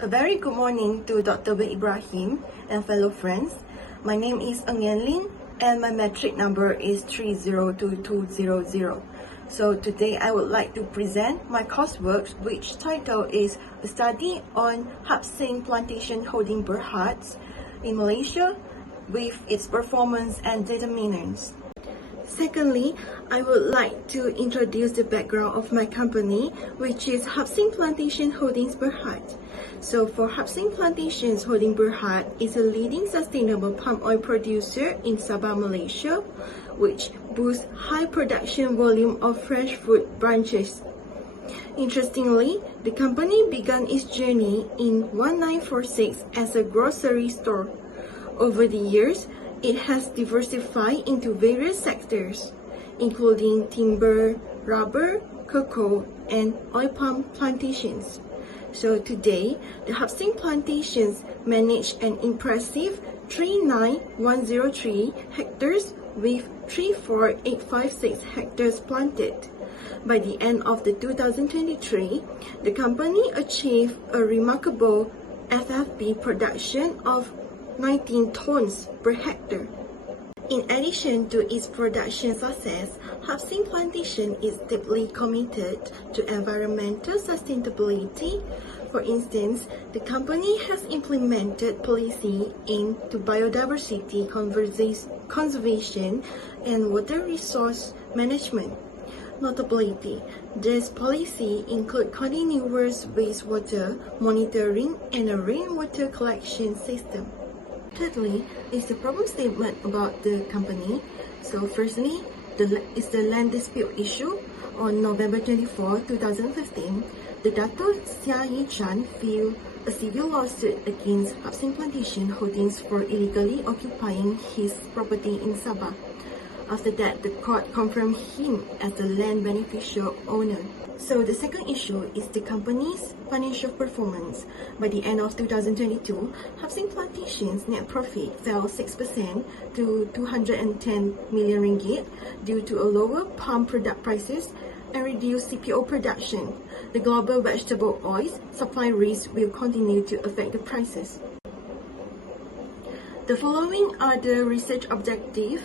A very good morning to Dr. WAEIBRORHEEM and fellow friends. My name is YEN LING and my metric number is 302200. So today I would like to present my coursework, which title is A Study on Hapsing Plantation Holding Bwrr in Malaysia with its performance and determinants. Secondly, I would like to introduce the background of my company, which is Hapsing Plantation Holdings Bwrr. So for Hapsing Plantations Holding Bwrr is a leading sustainable palm oil producer in Sabah, Malaysia, which boasts high production volume of fresh fruit branches. Interestingly, the company began its journey in 1946 as a grocery store. Over the years, it has diversified into various sectors, including timber, rubber, cocoa, and oil palm plantations. So today, the Hapsing Plantations manage an impressive 39,103 hectares with 34,856 hectares planted. By the end of the 2023, the company achieved a remarkable FFB production of 19 tons per hectare. In addition to its production success, Hapsing Plantation is deeply committed to environmental sustainability. For instance, the company has implemented policy into biodiversity conservation and water resource management. Notably, this policy includes continuous wastewater monitoring and a rainwater collection system. Thirdly, is the problem statement about the company. So firstly, is the land dispute issue. On November 24, 2015, the Dato' Sia Yi Chan filed a civil lawsuit against Hapsing Plantation Holdings for illegally occupying his property in Sabah. After that, the court confirmed him as the land beneficial owner. So the second issue is the company's financial performance. By the end of 2022, Hapsing Plantation's net profit fell 6% to 210 million ringgit due to a lower palm product prices and reduced CPO production. The global vegetable oils supply risk will continue to affect the prices. The following are the research objectives.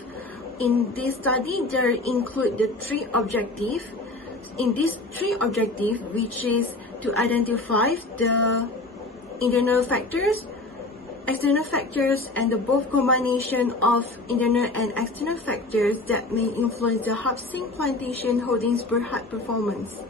In this study, there include the three objectives. In these three objectives, which is to identify the internal factors, external factors, and the both combination of internal and external factors that may influence the Hapsing Plantation Holdings Bwrr performance.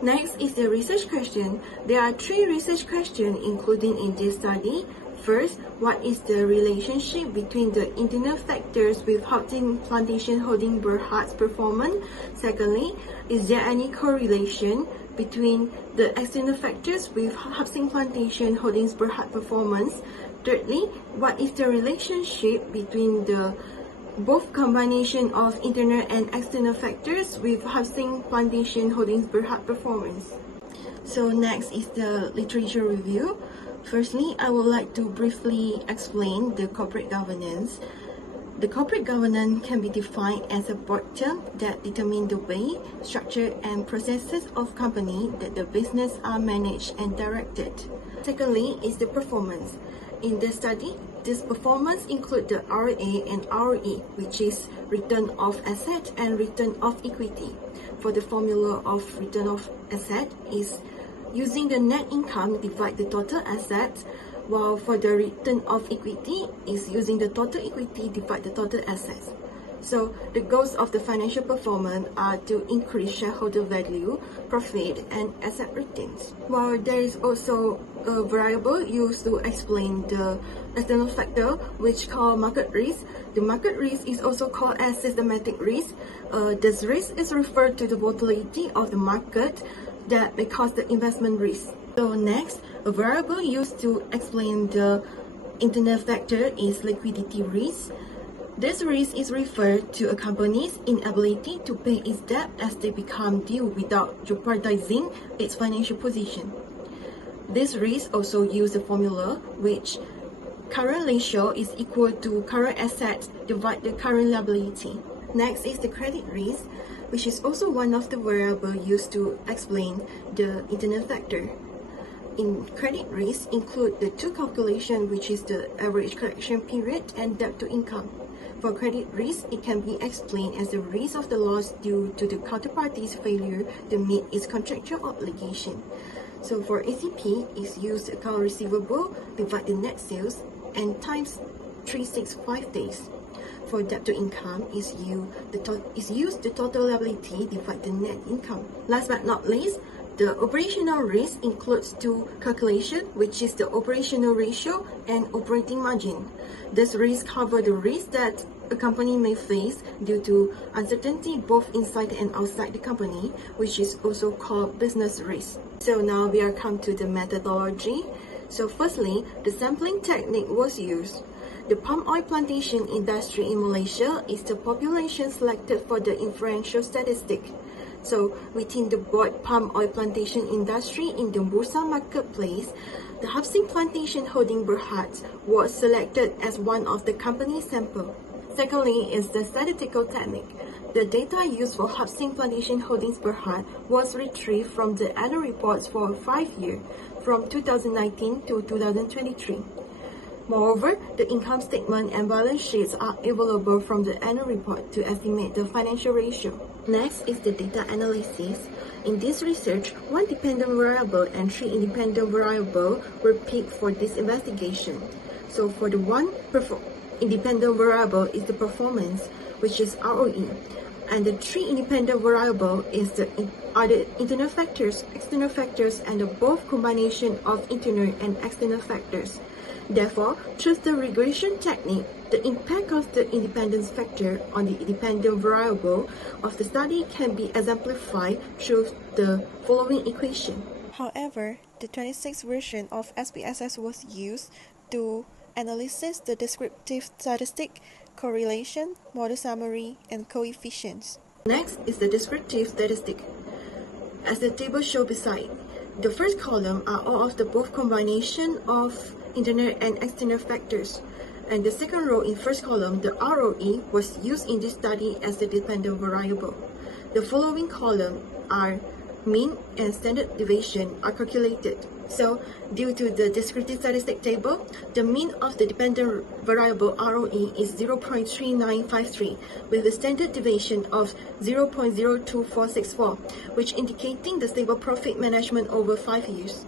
Next is the research question. There are three research questions included in this study. First, what is the relationship between the internal factors with Hapsing Plantation Holding Bwrr's performance? Secondly, is there any correlation between the external factors with Hapsing Plantation Holdings Bwrr performance? Thirdly, what is the relationship between the both combination of internal and external factors with Hapsing Plantation Holdings Bwrr performance? So next is the literature review. Firstly, I would like to briefly explain the corporate governance. The corporate governance can be defined as a broad term that determines the way, structure, and processes of company that the business are managed and directed. Secondly is the performance. In the study, this performance includes the RA and ROE, which is return of asset and return of equity. For the formula of return of asset is using the net income divide the total assets, while for the return of equity is using the total equity divide the total assets. So the goals of the financial performance are to increase shareholder value, profit, and asset returns. While there is also a variable used to explain the external factor, which called market risk. The market risk is also called as systematic risk. This risk is referred to the volatility of the market that may cause the investment risk. So next, a variable used to explain the internal factor is liquidity risk. This risk is referred to a company's inability to pay its debt as they become due without jeopardizing its financial position. This risk also uses the formula which current ratio is equal to current assets divided the current liability. Next is the credit risk, which is also one of the variables used to explain the internal factor. in credit risk include the two calculations, which is the average collection period and debt to income. For credit risk, it can be explained as the risk of the loss due to the counterparty's failure to meet its contractual obligation. So for ACP, it's used account receivable, divide the net sales, and times 365 days. For debt to income, is used the total liability divide the net income. Last but not least, the operational risk includes two calculations, which is the operational ratio and operating margin. This risk covers the risk that a company may face due to uncertainty both inside and outside the company, which is also called business risk. So now we are come to the methodology. So firstly, the sampling technique was used. The palm oil plantation industry in Malaysia is the population selected for the inferential statistic. So within the broad palm oil plantation industry in the Bursa marketplace, the Hapsing Plantation Holding Bwrr was selected as one of the company sample. Secondly is the statistical technique. The data used for Hapsing Plantation Holdings Bwrr was retrieved from the annual reports for 5 years, from 2019 to 2023. Moreover, the income statement and balance sheets are available from the annual report to estimate the financial ratio. Next is the data analysis. In this research, one dependent variable and three independent variables were picked for this investigation. So for the one independent variable is the performance, which is ROE, and the three independent variables are the internal factors, external factors, and the both combination of internal and external factors. Therefore, through the regression technique, the impact of the independence factor on the independent variable of the study can be exemplified through the following equation. However, the 26th version of SPSS was used to analyze the descriptive statistic, correlation, model summary, and coefficients. Next is the descriptive statistic. As the table shows beside, the first column are all of the both combination of internal and external factors, and the second row in first column, the ROE, was used in this study as the dependent variable. The following column are mean and standard deviation are calculated. So, due to the descriptive statistic table, the mean of the dependent variable ROE is 0.3953 with a standard deviation of 0.02464, which indicating the stable profit management over 5 years.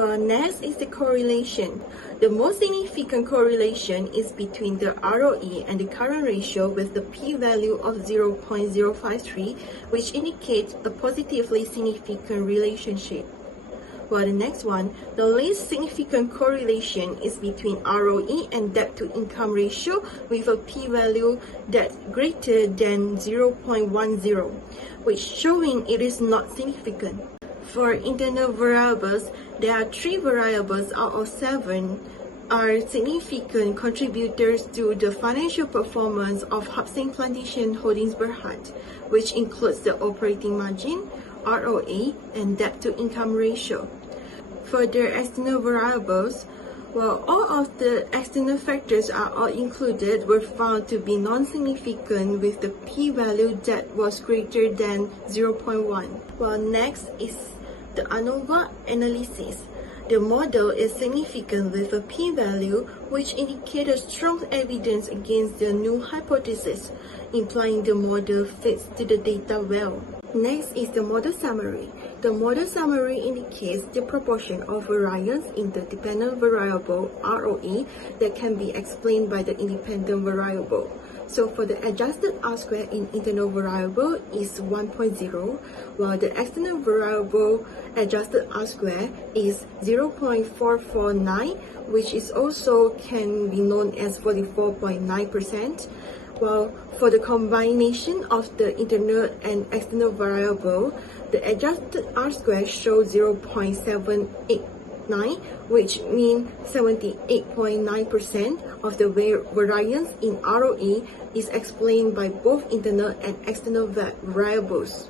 Next is the correlation. The most significant correlation is between the ROE and the current ratio with the p-value of 0.053, which indicates a positively significant relationship. For the next one, the least significant correlation is between ROE and debt to income ratio with a p-value that's greater than 0.10, which showing it is not significant. For internal variables, there are 3 variables out of 7 are significant contributors to the financial performance of Hapsing Plantation Holdings Bwrr, which includes the operating margin, ROA, and debt to income ratio. For the external variables, while all of the external factors are all included, were found to be non-significant with the p-value that was greater than 0.1. Well, next is the ANOVA analysis. The model is significant with a p-value which indicates a strong evidence against the null hypothesis, implying the model fits to the data well. Next is the model summary. The model summary indicates the proportion of variance in the dependent variable ROE that can be explained by the independent variable. So for the adjusted R-square in internal variable is 1.0, while the external variable adjusted R-square is 0.449, which is also can be known as 44.9%. While for the combination of the internal and external variable, the adjusted R-square shows 0.789, which means 78.9% of the variance in ROE is explained by both internal and external variables.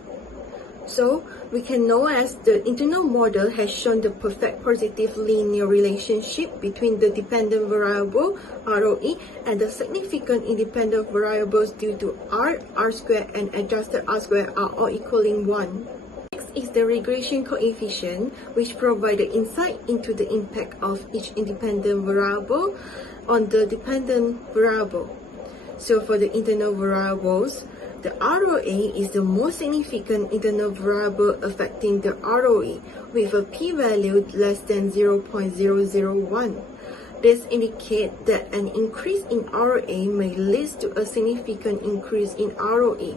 So, we can know as the internal model has shown the perfect positive linear relationship between the dependent variable ROE and the significant independent variables due to R, R-square, and adjusted R-square are all equaling 1. Next is the regression coefficient, which provides insight into the impact of each independent variable on the dependent variable. So for the internal variables, the ROA is the most significant internal variable affecting the ROE with a p-value less than 0.001. This indicates that an increase in ROA may lead to a significant increase in ROE,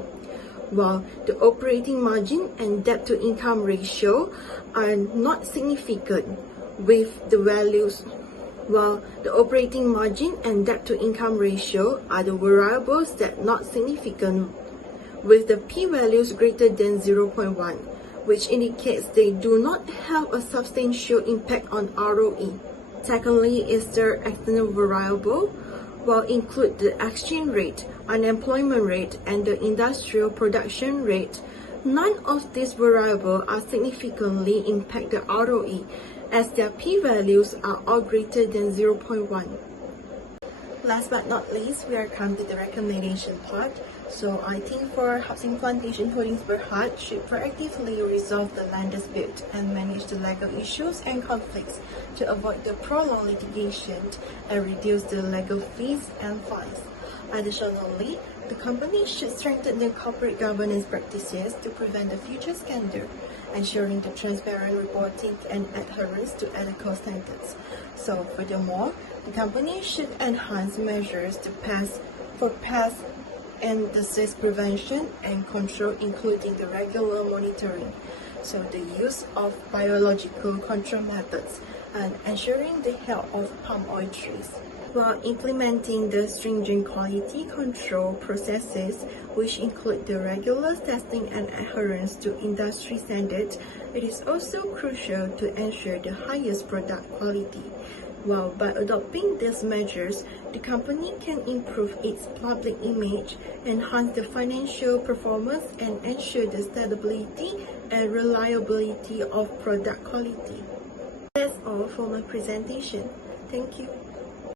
while the operating margin and debt-to-income ratio are not significant with the values. While the operating margin and debt-to-income ratio are the variables that are not significant with the p-values greater than 0.1, which indicates they do not have a substantial impact on ROE. Secondly is the external variable, while include the exchange rate, unemployment rate, and the industrial production rate. None of these variables are significantly impact the ROE, as their p-values are all greater than 0.1. Last but not least, we are come to the recommendation part. So I think for Housing Plantation Holdings Bwrr should proactively resolve the land dispute and manage the legal issues and conflicts to avoid the prolonged litigation and reduce the legal fees and fines. Additionally, the company should strengthen their corporate governance practices to prevent the future scandal, ensuring the transparent reporting and adherence to ethical standards. So furthermore, the company should enhance measures to pest and disease prevention and control, including the regular monitoring, so the use of biological control methods, and ensuring the health of palm oil trees. While implementing the stringent quality control processes, which include the regular testing and adherence to industry standards, it is also crucial to ensure the highest product quality. While by adopting these measures, the company can improve its public image, enhance the financial performance, and ensure the stability and reliability of product quality. That's all for my presentation. Thank you.